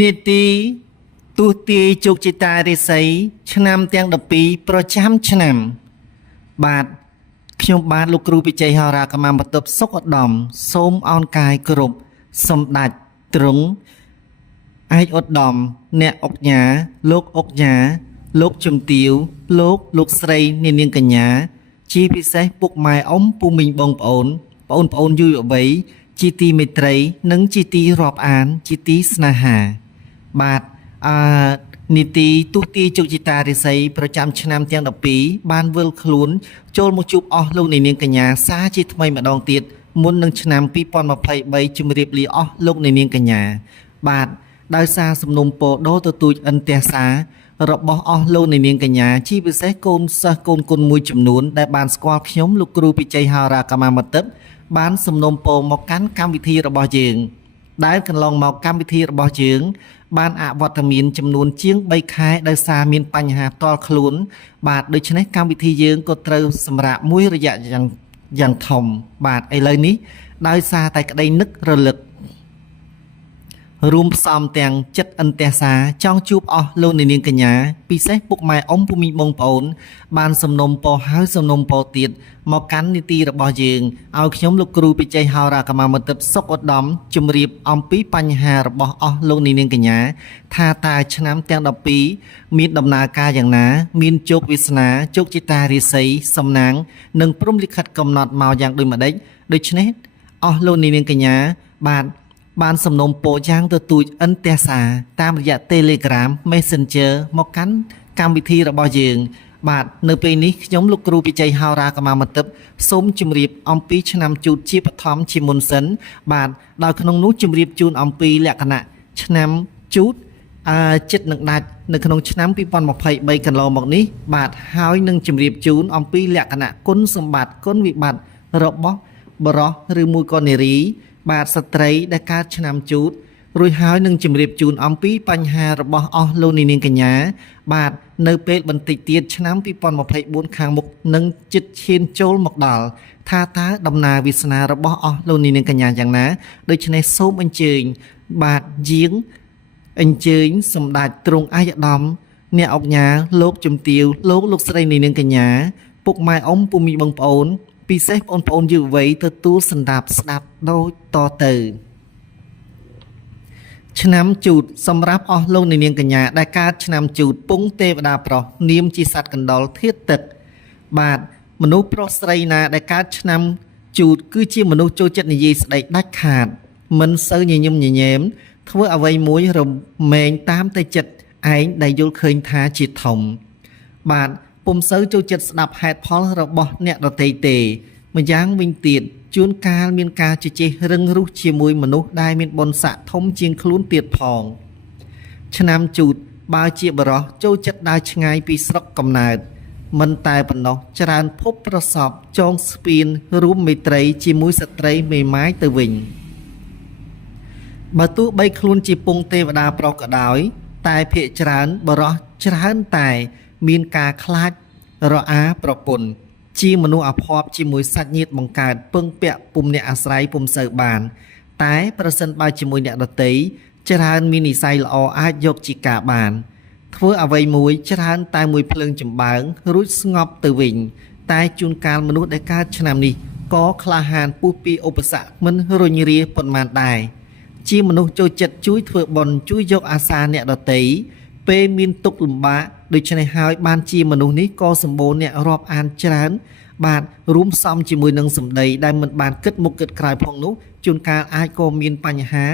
នេតិទូទាយជោគជតារិស័យឆ្នាំទាំង12ប្រចាំឆ្នាំបាទខ្ញុំបាទលោកគ្រូវិជ័យហោរាកម្មាបន្ទប់សុខឧត្តមសូមអោនកាយគោរពសម្ដេចទ្រង់ឯកឧត្តមអ្នកអុកញ៉ាលោកអុកញ៉ាលោកជំទាវលោកស្រីនាងកញ្ញាជាពិសេសពុកម៉ែអ៊ំពូមីងបងប្អូនយូរអវ័យជាទីមេត្រីនិងជាទីរាប់អានជាទីស្នេហាបាទនីតិទូទាយជោគជតារិស័យប្រចាំឆ្នាំទាំង12បានវិលខ្លួនចូលមកជួបអស់លោកនាងកញ្ញាសាជាថ្មីម្ដងទៀតមុននឹងឆ្នាំ2023ជំរាបលាអស់លោកនាងកញ្ញាបាទដោយសារសំណុំពរដ៏ទទូចអន្ទះសារបស់អស់លោកនាងកញ្ញាជាពិសេសកូនសិស្សកូនគុណមួយចំនួនដែលបានស្គាល់ខ្ញុំលោកគ្រូពិជ័យហោរាកម្មាមតិបបានសំណុំពរមកកាន់កម្មវិធីរបស់យើងដែលកន្លងមកកម្មវិធីរបស់យើងបានអវត្តមានចំនួនជាង3ខែដោយសារមានបញ្ហាផ្ទាល់ខ្លួនបាទដូច្នេះកម្មវិធីយើងក៏ត្រូវសម្រាកមួយរយៈយ៉ាងធំបាទឥឡូវនេះដោយសារតែក្តីនឹករលឹករួមផ្សំទាំងចិត្តអន្ទះសាចង់ជួបអស់លោកនាងកញ្ញាពិសេសពុកម៉ែអ៊ំពូមីងបងប្អូនបានសំណុំពរហើយសំណុំពរទៀតមកកាន់នីតិរបស់យើងឲ្យខ្ញុំលោកគ្រូពិជ័យហោរាកម្មាមតិបសុខឧត្តមជម្រាបអំពីបញ្ហារបស់អស់លោកនាងកញ្ញាថាតើឆ្នាំទាំង12មានដំណើរការយ៉ាងណាមានជោគវាសនាជោគជតារិស័យសំណាងនិងព្រំលិខិតកំណត់មកយ៉ាងដូចម្ដេចដូច្នេះអស់លោកនាងកញ្ញាបានសំណុំពរយ៉ាងទទូចអន្ទះសាតាមរយៈ Telegram Messenger មកកាន់កម្មវិធីរបស់យើងបាទនៅពេលនេះខ្ញុំលោកគ្រូពិជ័យហោរាកម្មាមតិបសូមជម្រាបអំពីឆ្នាំជូតជាបឋមជាមុនសិនបាទដោយក្នុងនោះជម្រាបជូនអំពីលក្ខណៈឆ្នាំជូតចិត្តនឹងដាច់នៅក្នុងឆ្នាំ2023កន្លងមកនេះបាទហើយនឹងជម្រាបជូនអំពីលក្ខណៈគុណសម្បត្តិគុណវិបត្តិរបស់បរោះឬមួយក៏នារីបាទស្ត្រីដែលកើតឆ្នាំជូតរួចហើយនឹងជម្រាបជូនអំពីបញ្ហារបស់អស់លោកនាងកញ្ញាបាទនៅពេលបន្តិចទៀតឆ្នាំ2024ខាងមុខនឹងជិតឈានចូលមកដល់ថាតើដំណើរវាសនារបស់អស់លោកនាងកញ្ញាយ៉ាងណាដូច្នេះសូមអញ្ជើញបាទយាងអញ្ជើញសម្ដេចទ្រង់ឯកឧត្តមអ្នកអុកញ៉ាលោកជំទាវលោកស្រីនាងកញ្ញាពុកម៉ែអ៊ំពូមីងបងប្អូនពិសេសបងប្អូនយុវវ័យទទួលសន្តាប់ស្ដាប់ដូចតទៅឆ្នាំជូតសម្រាប់អស់លោកនាងកញ្ញាដែលកើតឆ្នាំជូតពងទេវតាប្រុសនាមជាសត្វកណ្ដុរធាតុទឹកបាទមនុស្សប្រុសស្រីណាដែលកើតឆ្នាំជូតគឺជាមនុស្សចូលចិត្តនិយាយស្ដីដាច់ខាតមិនសូវញញឹមញញែមធ្វើអ្វីមួយរមែងតាមតែចិត្តឯងដែលយល់ឃើញថាជាធំបាទពុំសូវចូលចិត្តស្ដាប់ហេតុផលរបស់អ្នកដទៃទេម្យ៉ាងវិញទៀតជួនកាលមានការជជែករឹងរូសជាមួយមនុស្សដែលមានបុណ្យស័ក្តិធំជាងខ្លួនទៀតផងឆ្នាំជូតបើជាបរោះចូលចិត្តដើរឆ្ងាយពីស្រុកកំណើតមិនតែប៉ុណ្ណោះច្រើនភពប្រសពចងស្ពានរួមមេត្រីជាមួយស្ត្រីមេម៉ាយទៅវិញបើទោះបីខ្លួនជាពងទេវតាប្រុសក៏ដោយតែភាគច្រើនបរោះច្រើនតែមានការខ្លាចរអាប្រពន្ធជាមនុស្សអភ័ព្វជាមួយសាច់ញាតិបង្កើតពឹងពាក់ពុំអ្នកអាស្រ័យពុំសូវបានតែប្រសិនបើជាមួយអ្នកដទៃច្រើនមាននិស្ស័យល្អអាចយកជាការបានធ្វើអ្វីមួយច្រើនតែមួយភ្លើងចម្បើងរួចស្ងប់ទៅវិញតែជួនកាលមនុស្សដែលកើតឆ្នាំនេះក៏ក្លាហានពុះពីឧបសគ្គមិនរញរាប៉ុន្មានដែរជាមនុស្សចូលចិត្តជួយធ្វើបុណ្យជួយយកអាសាអ្នកដទៃពេលមានទុក្ខលំបាកដូច្នេះហើយបានជាមនុស្សនេះក៏សម្បូរអ្នករាប់អានច្រើនបាទរួមផ្សំជាមួយនឹងសម្ដីដែលមិនបានគិតមុខគិតក្រោយផងនោះជួនកាលអាចក៏មានបញ្ហា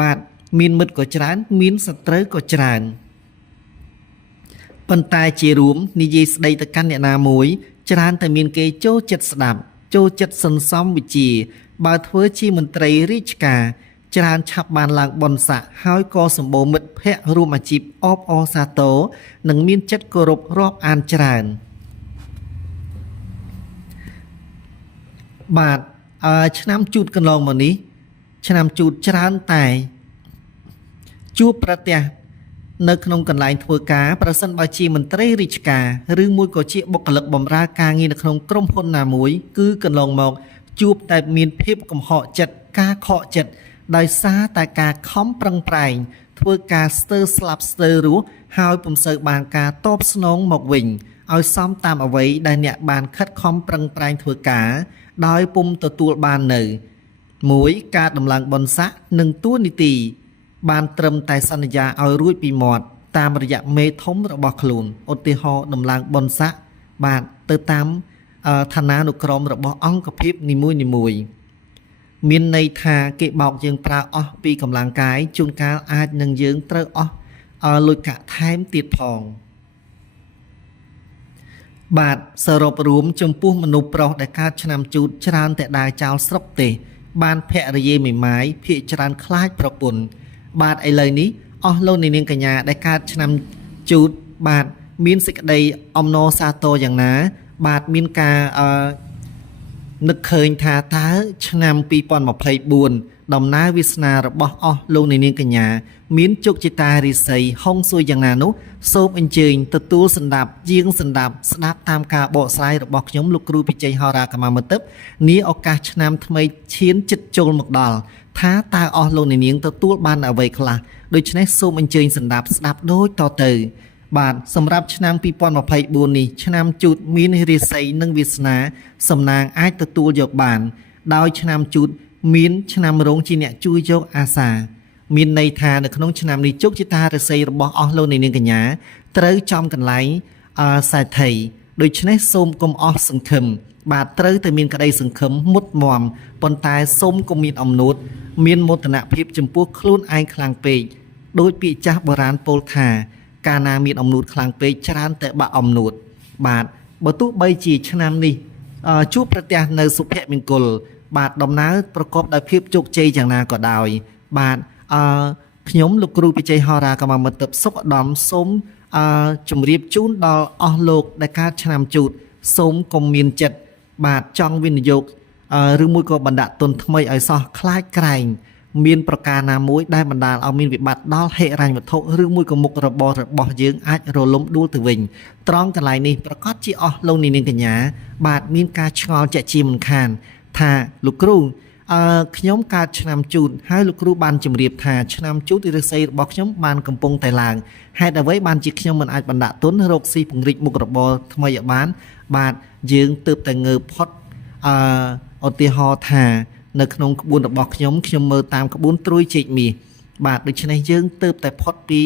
បាទមានមិត្តក៏ច្រើនមានសត្រូវក៏ច្រើនប៉ុន្តែជារួមនិយាយស្ដីទៅកាន់អ្នកណាមួយច្រើនតែមានគេចូលចិត្តស្ដាប់ចូលចិត្តសន្សំវិជ្ជាបើធ្វើជាមន្ត្រីរាជការច្រើនឆាប់បានឡើងបុណ្យស័ក្តិហើយក៏សម្បូរមិត្តភ័ក្តិរួមអាជីពអបអរសាទរនិងមានចិត្តគោរពរាប់អានច្រើនបាទឆ្នាំជូតកន្លងមកនេះឆ្នាំជូតច្រើនតែជួបប្រទះនៅក្នុងកន្លែងធ្វើការប្រសិនបើជាមន្ត្រីរាជការឬមួយក៏ជាបុគ្គលិកបម្រើការងារនៅក្នុងក្រុមហ៊ុនណាមួយគឺកន្លងមកជួបតែមានភាពកំហកចិត្តការខកចិត្ត ដោយសារតែការខំប្រឹងប្រែងធ្វើការស្ទើរស្លាប់ស្ទើររស់ហើយពុំសូវបានការតបស្នងមកវិញឲ្យសមតាមអ្វីដែលអ្នកបានខិតខំប្រឹងប្រែងធ្វើការដោយពុំទទួលបាននៅ1ការដំឡើងបុណ្យស័ក្តិនិងតួនាទីបានត្រឹមតែសន្យាឲ្យរួចពីមាត់តាមរយៈមេធំរបស់ខ្លួនឧទាហរណ៍ដំឡើងបុណ្យស័ក្តិបាទទៅតាមឋានានុក្រមរបស់អង្គភាពនីមួយៗមានន័យថាគេបោកយើងប្រើអស់ពីកម្លាំងកាយជួនកាលអាចនឹងយើងត្រូវអស់លុយកាក់ថែមទៀតផងបាទសរុបរួមចំពោះមនុស្សប្រុសដែលកើតឆ្នាំជូតច្រើនតែដើរចោលស្រុកទេសបានភរិយាមេម៉ាយភាកច្រើនខ្លាចប្រពន្ធបាទឥឡូវនេះអស់លោកនាងកញ្ញាដែលកើតឆ្នាំជូតបាទមានសេចក្តីអំណរសាទរយ៉ាងណាបាទមានការនឹកឃើញថាតើឆ្នាំ2024ដំណើរវាសនារបស់អស់លោកនាងកញ្ញាមានជោគជតារិស័យហុងស៊ុយយ៉ាងណានោះសូមអញ្ជើញទទួលសន្តាប់ជាងសន្តាប់ស្ដាប់តាមការបកស្រាយរបស់ខ្ញុំលោកគ្រូពិជ័យហោរាកម្មាមិត្តនាឱកាសឆ្នាំថ្មីឈានជិតចូលមកដល់ថាតើអស់លោកនាងទទួលបានអ្វីខ្លះដូច្នេះសូមអញ្ជើញសន្តាប់ស្ដាប់ដូចតទៅបាទសម្រាប់ឆ្នាំ2024នេះឆ្នាំជូតមានរាសីនិងវាសនាសំណាងអាចទទួលយកបានដោយឆ្នាំជូតមានឆ្នាំរងជាអ្នកជួយយកអាសាមានន័យថានៅក្នុងឆ្នាំនេះជោគជតារាសីរបស់អស់លោកនាងកញ្ញាត្រូវចំកន្លែងសេដ្ឋីដូច្នេះសូមកុំអស់សង្ឃឹមបាទត្រូវតែមានក្តីសង្ឃឹមមុតមមប៉ុន្តែសូមកុំមានអំនួតមានមោទនភាពចំពោះខ្លួនឯងខ្លាំងពេកដោយពាក្យចាស់បុរាណពោលថាកាលណាមានអំនួតខ្លាំងពេកច្រើនតែបាក់អំនួតបាទបើទោះបីជាឆ្នាំនេះជួបប្រទះនៅសុភមង្គលបាទដំណើរប្រកបដោយភាពជោគជ័យយ៉ាងណាក៏ដោយបាទខ្ញុំលោកគ្រូពិជ័យហោរាកម្មាមិត្តសុខឧត្តមសូមជម្រាបជូនដល់អស់លោកដែលកើតឆ្នាំជូតសូមកុំមានចិត្តបាទចង់វិនិយោគឬមួយក៏បណ្ដាក់ទុនថ្មីឲ្យសោះខ្លាចក្រែងមានប្រការណាមួយដែលបណ្ដាលឲ្យមានវិបត្តិដល់ហិរញ្ញវត្ថុឬមួយក៏មុខរបររបស់យើងអាចរលំដួលទៅវិញត្រង់កន្លែងនេះប្រកាសជាអស់លោកនាងកញ្ញាបាទមានការឆ្ងល់ជាក់ជាមិនខានថាលោកគ្រូខ្ញុំកើតឆ្នាំជូតហើយលោកគ្រូបានជម្រាបថាឆ្នាំជូតរាសីរបស់ខ្ញុំបានកំពុងតែឡើងហេតុអ្វីបានជាខ្ញុំមិនអាចបណ្ដាក់ទុនរកស៊ីពង្រីកមុខរបរថ្មីឲ្យបានបាទយើងទើបតែងើបផុតឧទាហរណ៍ថានៅក្នុងក្បួនរបស់ខ្ញុំមើលតាមក្បួនត្រួយជែកមាសបាទដូច្នេះយើងទើបតែផុតពី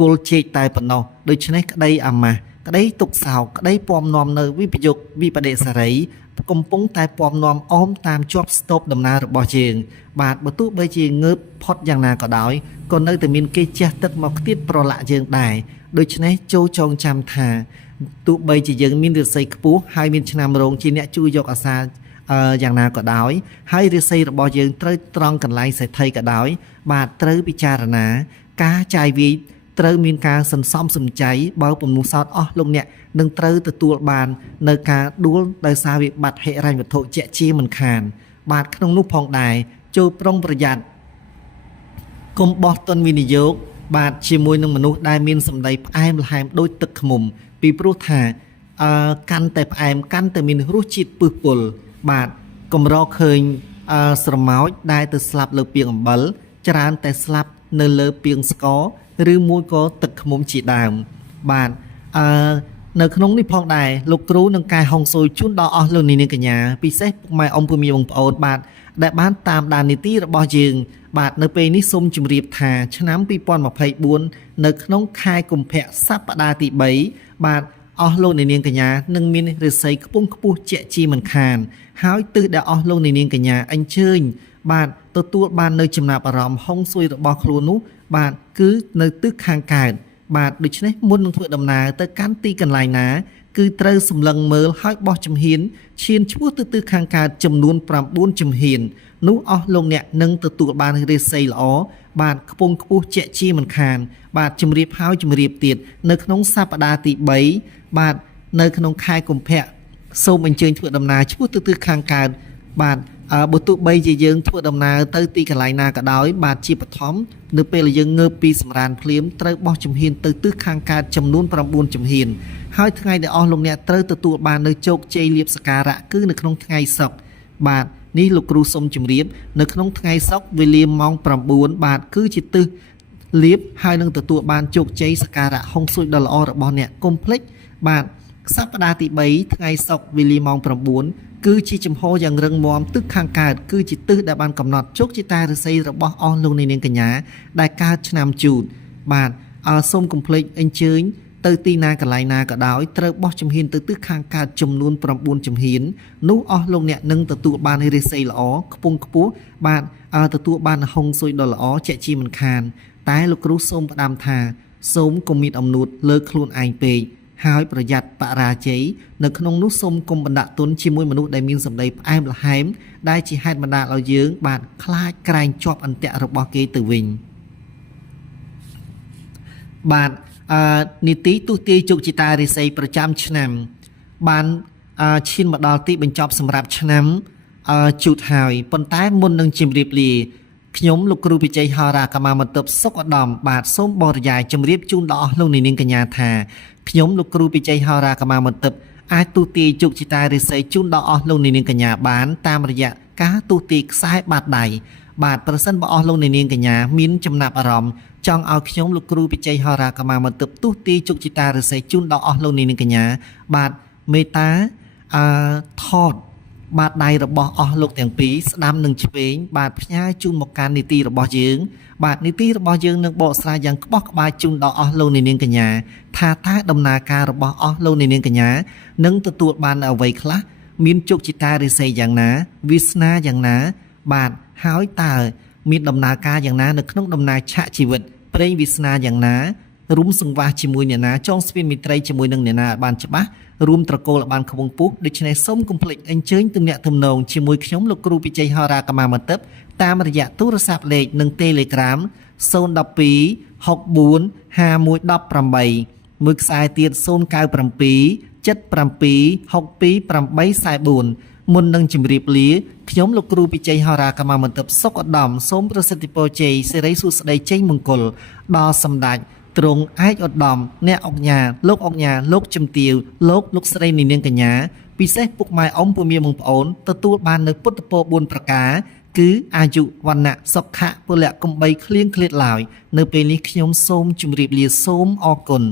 គល់ជែកតែប៉ុណ្ណោះដូច្នេះក្តីអាម៉ាស់ក្តីទុកសោកក្តីពំនាំនៅវិបយុគវិបដិសារីកំពុងតែពំនាំអមតាមជាប់ស្ទប់ដំណើររបស់យើងបាទបើទោះបីជាងើបផុតយ៉ាងណាក៏ដោយក៏នៅតែមានគេចេះទឹកមកខ្ទាតប្រឡាក់យើងដែរដូច្នេះចូលចងចាំថាទោះបីជាយើងមានរាសីខ្ពស់ហើយមានឆ្នាំរងជាអ្នកជួយយកអាសាយ៉ាងណាក៏ដោយហើយរាសីរបស់យើងត្រូវត្រង់កន្លែងសេដ្ឋីក៏ដោយបាទត្រូវពិចារណាការចាយវាយត្រូវមានការសន្សំសំចៃបើពុំនោះសោតអស់លោកអ្នកនឹងត្រូវទទួលបាននៅការដួលដោយសារវិបត្តិហិរញ្ញវត្ថុជាក់ជាមិនខានបាទក្នុងនោះផងដែរចូលប្រុងប្រយ័ត្នកុំបោះទុនវិនិយោគបាទជាមួយនឹងមនុស្សដែលមានសម្ដីផ្អែមល្ហែមដូចទឹកឃ្មុំពីព្រោះថាកាន់តែផ្អែមកាន់តែមានរសជាតិពឹសពុលបាទកំរឃើញស្រមោចដែលទៅស្លាប់លើពាងអំបិលច្រើនតែស្លាប់នៅលើពាងស្ករឬមួយក៏ទឹកឃ្មុំជាដើមបាទនៅក្នុងនេះផងដែរលោកគ្រូនឹងកែហុងស៊ុយជូនដល់អស់លោកនាងកញ្ញាពិសេសពុកម៉ែអ៊ំពូមីបងប្អូនបាទដែលបានតាមដាននីតិរបស់យើងបាទនៅពេលនេះសូមជម្រាបថាឆ្នាំ2024នៅក្នុងខែកុម្ភៈសប្តាហ៍ទី3បាទអស់លោកនាងកញ្ញានឹងមានរាសីខ្ពង់ខ្ពស់ជាក់ជាមិនខានហើយទិសដែលអស់លោកនាងកញ្ញាអញ្ជើញបាទទទួលបាននៅចំណាប់អារម្មណ៍ហុងស៊ុយរបស់ខ្លួននោះបាទគឺនៅទិសខាងកើតបាទដូច្នេះមុននឹងធ្វើដំណើរទៅកាន់ទីកន្លែងណាគឺត្រូវសម្លឹងមើលហើយបោះជំហានឈានឆ្ពោះទៅទិសខាងកើតចំនួន9ជំហាននោះអស់លោកអ្នកនឹងទទួលបានរាសីល្អបាទខ្ពង់ខ្ពស់ជាក់ជាមិនខានបាទជម្រាបហើយជម្រាបទៀតនៅក្នុងសប្តាហ៍ទី3បាទនៅក្នុងខែកុម្ភៈសូមអញ្ជើញធ្វើដំណើរឆ្ពោះទៅទិសខាងកើតបាទបើទោះបីជាយើងធ្វើដំណើរទៅទីកន្លែងណាក៏ដោយបាទជាបឋមនៅពេលយើងងើបពីសម្រានភ្លាមត្រូវបោះជំហានទៅទិសខាងកើតចំនួន9ជំហានហើយថ្ងៃដែលអស់លោកអ្នកត្រូវទទួលបាននៅជោគជ័យលាភសក្ការៈគឺនៅក្នុងថ្ងៃសុក្របាទ នេះលោកគ្រូសូមជម្រាបនៅក្នុងថ្ងៃសុក្រវេលាម៉ោង 9 បាទគឺជាទិសលៀបហើយនឹងទទួលបានជោគជ័យសក្ការៈហុងស៊ុយដ៏ល្អរបស់អ្នកកុំភ្លេចបាទសប្តាហ៍ទី3ថ្ងៃសុក្រវេលាម៉ោង 9 គឺជាចំហយ៉ាងរឹងមាំទិសខាងកើតគឺជាទិសដែលបានកំណត់ជោគជតារាសីរបស់អស់លោកនាងកញ្ញាដែលកើតឆ្នាំជូតបាទសូមកុំភ្លេចអញ្ជើញទៅទីណាកន្លែងណាក៏ដោយត្រូវបោះជំហានទៅទិសខាងកើតចំនួន 9 ជំហាននោះអស់លោកអ្នកនឹងទទួលបានរាសីល្អខ្ពង់ខ្ពស់បាទទទួលបានហុងស៊ុយដ៏ល្អជាក់ជាមិនខានតែលោកគ្រូសូមផ្ដាំថាសូមកុំមានអំនួតលើខ្លួនឯងពេកហើយប្រយ័ត្នបរាជ័យនៅក្នុងនោះសូមកុំបណ្ដាក់ទុនជាមួយមនុស្សដែលមានសម្ដីផ្អែមល្ហែមដែលជាហេតុបណ្ដាលឲ្យយើងបាទខ្លាចក្រែងជាប់អន្ទាក់របស់គេទៅវិញបាទនីតិទុតិយជោគជតារាសីប្រចាំឆ្នាំបានឈានមកដល់ទីបញ្ចប់សម្រាប់ឆ្នាំជូតហើយប៉ុន្តែមុននឹងជម្រាបលាខ្ញុំលោកគ្រូវិជ័យហោរាកម្មាមន្ទិបសុខឧត្តមបាទសូមបរិយាយជម្រាបជូនដល់អស់លោកនាងកញ្ញាថាខ្ញុំលោកគ្រូវិជ័យហោរាកម្មាមន្ទិបអាចទូទាយជោគជតារាសីជូនដល់អស់លោកនាងកញ្ញាបានតាមរយៈការទូទាយខ្សែបាតដៃបាទប្រសិនបើអស់លោកនាងកញ្ញាមានចំណាប់អារម្មណ៍ចង់ឲ្យខ្ញុំលោកគ្រូវិជ័យហោរាកម្មាមន្ទិបទូទាយជោគជតារាសីជូនដល់អស់លោកនាងកញ្ញាបាទមេត្តាថតបាតដៃរបស់អស់លោកទាំងពីរស្ដាំនិងឆ្វេងបាទផ្ញើជូនមកកាន់នីតិរបស់យើងបាទនីតិរបស់យើងនឹងបកស្រាយយ៉ាងក្បោះក្បាយជូនដល់អស់លោកនាងកញ្ញាថាតើដំណើរការរបស់អស់លោកនាងកញ្ញានឹងទទួលបានអ្វីខ្លះមានជោគជតារាសីយ៉ាងណាវាសនាយ៉ាងណាបាទហើយតើមានដំណើរការយ៉ាងណានៅក្នុងដំណើរឆាកជីវិតប្រេងវាសនាយ៉ាងណារួមសង្វាសជាមួយអ្នកណាចងស្ពានមិត្តរីជាមួយនឹងអ្នកណាបានច្បាស់រួមត្រកូលបានខ្ពង់ពុះដូច្នេះសូមកុំភ្លេចអញ្ជើញទំនាក់ទំនងជាមួយខ្ញុំលោកគ្រូវិជ័យហោរាកម្មាមន្ទិបតាមរយៈទូរស័ព្ទលេខនិង Telegram 012 64 5118 មួយខ្សែទៀត097 77 62 844មុននឹងជម្រាបលាខ្ញុំលោកគ្រូវិជ័យហោរាកម្មាមន្ទិបសុខឧត្តមសូមប្រសិទ្ធពរជ័យសិរីសួស្តីជ័យមង្គលដល់សម្ដេចទ្រង់ឯកឧត្តមអ្នកអង្គញាលោកអង្គញាលោកជំទាវលោកស្រីនាងកញ្ញាពិសេសពុកម៉ែអ៊ំពូមាបងប្អូនទទួលបាននៅពុទ្ធពរ4ប្រការគឺអាយុវណ្ណៈសុខៈពលៈកំបីឃ្លៀងឃ្លាតឡើយនៅពេលនេះខ្ញុំសូមជម្រាបលាសូមអរគុណ